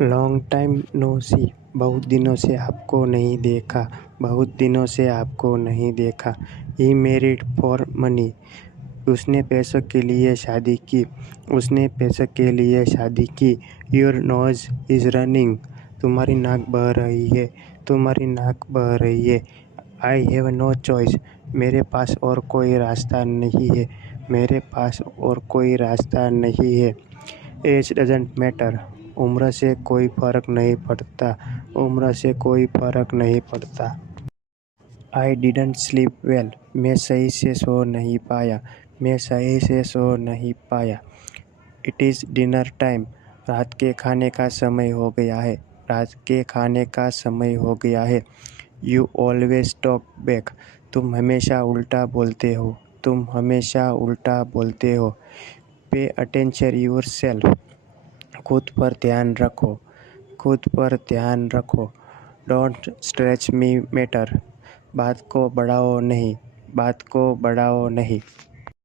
Long time no सी। बहुत दिनों से आपको नहीं देखा, बहुत दिनों से आपको नहीं देखा। He married for money. उसने पैसों के लिए शादी की, उसने पैसों के लिए शादी की। Your nose is running. तुम्हारी नाक बह रही है, तुम्हारी नाक बह रही है। I have no choice. मेरे पास और कोई रास्ता नहीं है, मेरे पास और कोई रास्ता नहीं है। Age doesn't matter. उम्र से कोई फ़र्क नहीं पड़ता, उम्र से कोई फ़र्क नहीं पड़ता। I didn't sleep well. मैं सही से सो नहीं पाया, मैं सही से सो नहीं पाया। It is dinner time. रात के खाने का समय हो गया है, रात के खाने का समय हो गया है। You always talk back. तुम हमेशा उल्टा बोलते हो, तुम हमेशा उल्टा बोलते हो। Pay attention your self. खुद पर ध्यान रखो, खुद पर ध्यान रखो। Don't stretch me matter. बात को बढ़ाओ नहीं, बात को बढ़ाओ नहीं।